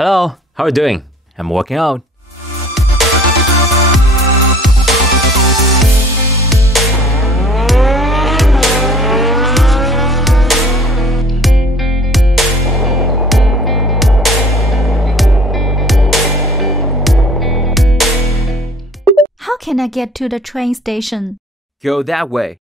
Hello, how are you doing? I'm working out. How can I get to the train station? Go that way.